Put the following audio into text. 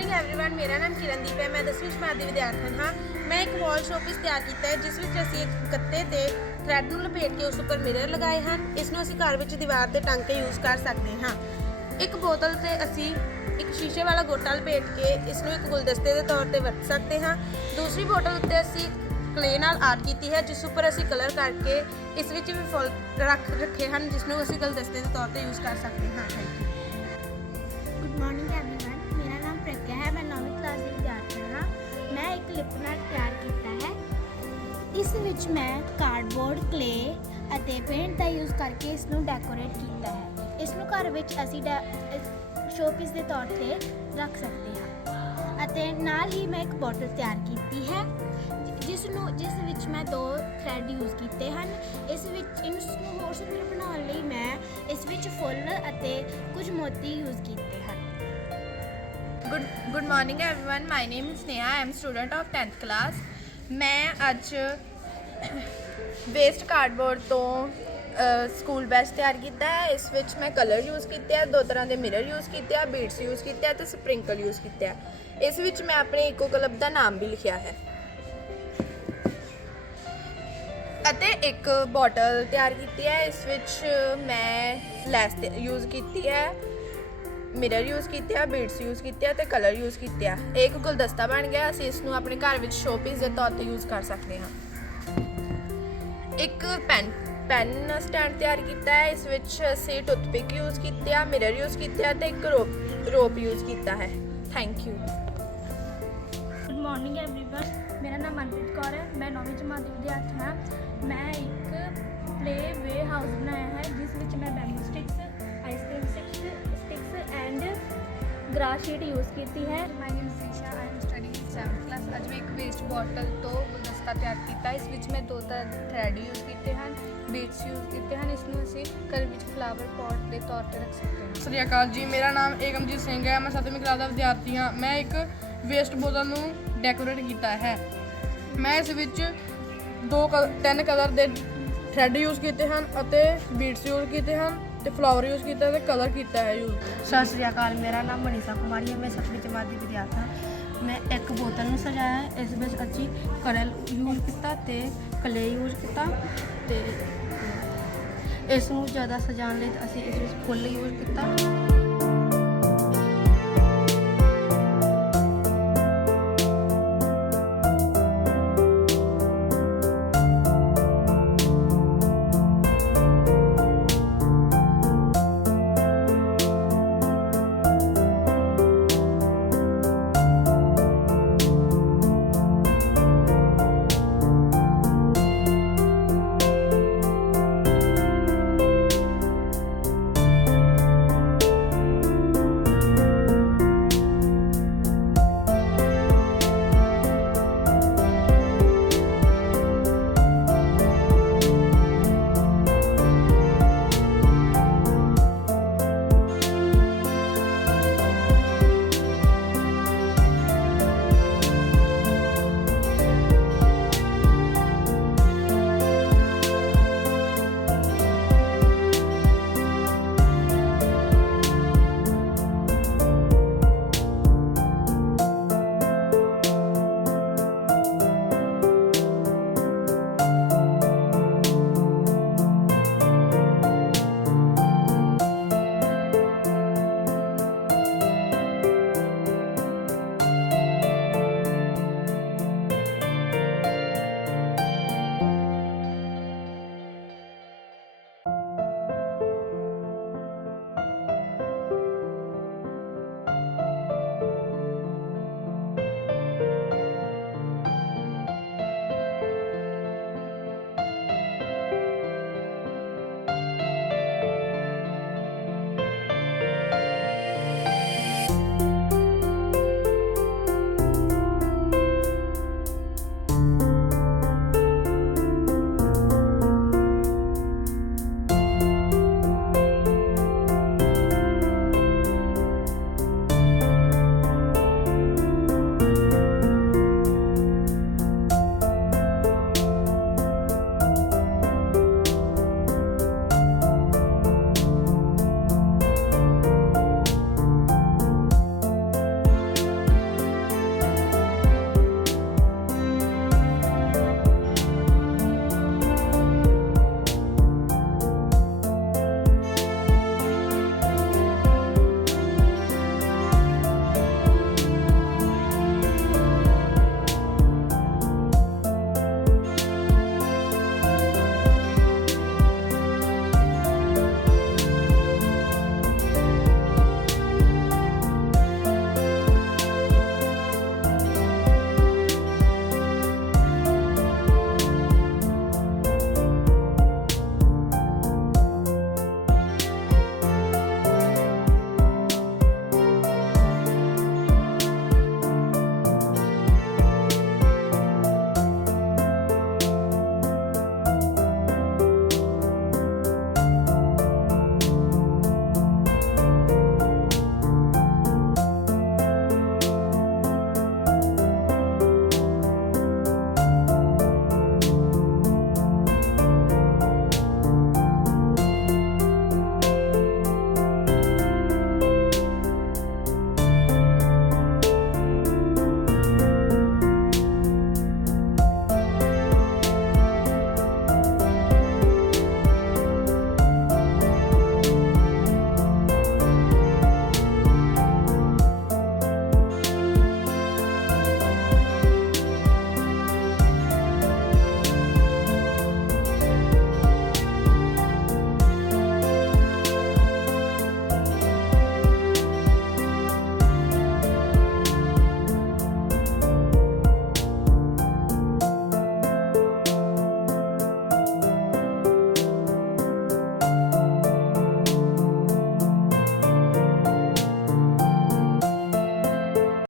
Morning everyone, मेरा नाम किरणदीप है। मैं 10वीं जमात ਦੀ ਵਿਦਿਆਰਥਣ ਹਾਂ। ਮੈਂ ਇੱਕ ਵਾਲ ਸ਼ੋਪੀਸ ਤਿਆਰ ਕੀਤਾ ਹੈ ਜਿਸ ਵਿੱਚ ਅਸੀਂ ਇੱਕ ਗੱਤੇ ਤੇ ਥ੍ਰੈਡ ਨੂੰ ਲਪੇਟ ਕੇ ਉਸ ਉੱਪਰ ਮਿਰਰ ਲਗਾਏ ਹਨ। ਇਸ ਨੂੰ ਅਸੀਂ ਘਰ ਵਿੱਚ ਦੀਵਾਰ ਤੇ ਟੰਗ ਕੇ ਯੂਜ਼ ਕਰ ਸਕਦੇ ਹਾਂ। ਇੱਕ ਬੋਤਲ ਤੇ ਅਸੀਂ ਇੱਕ ਸ਼ੀਸ਼ੇ ਵਾਲਾ ਗੋਟਾ ਲਪੇਟ ਕੇ ਇਸ ਨੂੰ ਇੱਕ ਗੁਲਦਸਤੇ ਦੇ ਤੌਰ ਤੇ ਵਰਤ ਸਕਦੇ ਹਾਂ। ਦੂਸਰੀ ਬੋਤਲ ਉੱਤੇ ਅਸੀਂ ਕਲੇ ਨਾਲ ਆਰਟ ਕੀਤੀ ਹੈ ਜਿਸ ਉੱਪਰ ਅਸੀਂ ਕਲਰ ਕਰਕੇ ਇਸ ਵਿੱਚ ਵੀ ਫੁੱਲ ਰੱਖੇ ਹਨ ਜਿਸ ਨੂੰ ਅਸੀਂ ਗੁਲਦਸਤੇ ਦੇ ਤੌਰ ਤੇ ਯੂਜ਼ ਕਰ ਸਕਦੇ ਹਾਂ। Thank you. Good morning everyone, मेरा नाम प्रज्ञा है। मैं 9वीं क्लास ਦੀ ਵਿਦਿਆਰਥਣ ਹਾਂ। मैं एक लिप आर्ट ਤਿਆਰ ਕੀਤਾ ਹੈ। ਇਸ ਵਿੱਚ ਮੈਂ ਕਾਰਡਬੋਰਡ, ਕਲੇ ਅਤੇ ਪੇਂਟ ਦਾ ਯੂਜ਼ ਕਰਕੇ ਇਸ ਨੂੰ ਡੈਕੋਰੇਟ ਕੀਤਾ ਹੈ। ਇਸ ਨੂੰ ਘਰ ਵਿੱਚ ਅਸੀਂ ਸ਼ੋਪੀਸ ਦੇ ਤੌਰ ਤੇ ਰੱਖ ਸਕਦੇ ਹਾਂ। ਅਤੇ ਨਾਲ ਹੀ ਮੈਂ ਇੱਕ ਬੋਟਲ ਤਿਆਰ ਕੀਤੀ ਹੈ ਜਿਸ ਵਿੱਚ ਮੈਂ 2 ਥ੍ਰੈਡ ਯੂਜ਼ ਕੀਤੇ ਹਨ। ਇਸ ਨੂੰ ਹੋਰ ਸੁੰਦਰ ਬਣਾਉਣ ਲਈ ਮੈਂ ਇਸ ਵਿੱਚ ਫੁੱਲ ਅਤੇ ਕੁਝ ਮੋਤੀ ਯੂਜ਼ ਕੀਤੇ ਹਨ। Good morning everyone, my name is Neha. I am student of 10th class. मैं ਅੱਜ ਵੇਸਟ ਕਾਰਡਬੋਰਡ ਤੋਂ ਸਕੂਲ ਬੈਚ ਤਿਆਰ ਕੀਤਾ ਹੈ। ਇਸ ਵਿੱਚ ਮੈਂ ਕਲਰ ਯੂਜ਼ ਕੀਤੇ ਆ, 2 ਤਰ੍ਹਾਂ ਦੇ ਮਿਰਰ ਯੂਜ਼ ਕੀਤੇ ਆ, ਬੀਡਸ ਯੂਜ਼ ਕੀਤੇ ਆ ਤੇ ਸਪ੍ਰਿੰਕਲ ਯੂਜ਼ ਕੀਤੇ ਆ। ਇਸ ਵਿੱਚ ਮੈਂ ਆਪਣੇ ਇਕੋ ਕਲਬ ਦਾ ਨਾਮ ਵੀ ਲਿਖਿਆ ਹੈ ਅਤੇ ਇੱਕ ਬੋਟਲ ਤਿਆਰ ਕੀਤੀ ਹੈ। ਇਸ ਵਿੱਚ ਮੈਂ ਲੈਸ ਯੂਜ਼ ਕੀਤੀ ਹੈ, ਮਿਰਰ ਯੂਜ਼ ਕੀਤੇ ਆ, ਬੀਡਸ ਯੂਜ਼ ਕੀਤੇ ਆ ਤੇ ਕਲਰ ਯੂਜ਼ ਕੀਤੇ ਆ। ਇੱਕ ਗੁਲਦਸਤਾ ਬਣ ਗਿਆ। ਅਸੀਂ ਇਸ ਨੂੰ ਆਪਣੇ ਘਰ ਵਿੱਚ ਸ਼ੋਪੀਸ ਦੇ ਤੌਰ ਤੇ ਯੂਜ਼ ਕਰ ਸਕਦੇ ਹਾਂ। ਇੱਕ ਪੈਨ ਸਟੈਂਡ ਤਿਆਰ ਕੀਤਾ ਹੈ। ਇਸ ਵਿੱਚ ਅਸੀਂ ਟੁੱਥਪਿਕ ਯੂਜ਼ ਕੀਤੇ ਆ, ਮਿਰਰ ਯੂਜ਼ ਕੀਤੇ ਆ ਤੇ ਇੱਕ ਰੋਪ ਯੂਜ਼ ਕੀਤਾ ਹੈ। Thank you. Good morning everyone, ਮੇਰਾ ਨਾਮ ਮਨਪ੍ਰੀਤ ਕੌਰ ਹੈ। ਮੈਂ 9ਵੀਂ ਜਮਾਤ ਦੀ ਵਿਦਿਆਰਥਣ ਹਾਂ। ਮੈਂ ਇੱਕ ਪਲੇ ਹਾਊਸ ਬਣਾਇਆ ਹੈ ਜਿਸ ਵਿੱਚ ਮੈਂ bamboo sticks, ice cream sticks and grass sheet use ਕੀਤੀ ਹੈ। My name is Isha, I am studying in 7th class. ਅੱਜ ਮੈਂ ਇੱਕ ਵੇਸਟ ਬੋਟਲ ਤੋਂ ਗੁਲਦਸਤਾ ਤਿਆਰ ਕੀਤਾ। ਇਸ ਵਿੱਚ ਮੈਂ 2 ਥ੍ਰੈਡ ਯੂਜ਼ ਕੀਤੇ ਹਨ, ਬੀਡਸ ਯੂਜ਼ ਕੀਤੇ ਹਨ। ਇਸ ਨੂੰ ਅਸੀਂ ਘਰ ਵਿੱਚ ਫਲਾਵਰ ਪੋਟ ਦੇ ਤੌਰ ਤੇ ਰੱਖ ਸਕਦੇ ਹਾਂ। ਸਤਿ ਸ਼੍ਰੀ ਅਕਾਲ ਜੀ, ਮੇਰਾ ਨਾਮ ਏਕਮਜੀਤ ਸਿੰਘ ਹੈ। ਮੈਂ 7ਵੀਂ ਕਲਾਸ ਦਾ ਵਿਦਿਆਰਥੀ ਹਾਂ। ਮੈਂ ਇੱਕ ਵੇਸਟ ਬੋਤਲ ਨੂੰ ਡੈਕੋਰੇਟ ਕੀਤਾ ਹੈ। ਮੈਂ ਇਸ ਵਿੱਚ 3 ਕਲਰ ਦੇ ਥ੍ਰੈਡ ਯੂਜ਼ ਕੀਤੇ ਹਨ ਅਤੇ ਬੀਡਸ ਯੂਜ਼ ਕੀਤੇ ਹਨ ਤੇ ਫਲਾਵਰ ਯੂਜ਼ ਕੀਤਾ ਤੇ ਕਲਰ ਕੀਤਾ ਹੈ ਯੂਜ਼। ਸਤਿ ਸ਼੍ਰੀ ਅਕਾਲ, ਮੇਰਾ ਨਾਮ ਮਨੀਸ਼ਾ ਕੁਮਾਰੀ ਹੈ। ਮੈਂ 7ਵੀਂ ਜਮਾਤ ਦੀ ਵਿਦਿਆਰਥਣ ਹਾਂ। ਮੈਂ ਇੱਕ ਬੋਤਲ ਨੂੰ ਸਜਾਇਆ ਹੈ। ਇਸ ਵਿੱਚ ਅਸੀਂ ਕਲਰ ਯੂਜ਼ ਕੀਤਾ ਤੇ ਕਲੇ ਯੂਜ਼ ਕੀਤਾ ਤੇ ਇਸ ਨੂੰ ਜ਼ਿਆਦਾ ਸਜਾਉਣ ਲਈ ਅਸੀਂ ਇਸ ਵਿੱਚ ਫੁੱਲ ਯੂਜ਼ ਕੀਤਾ।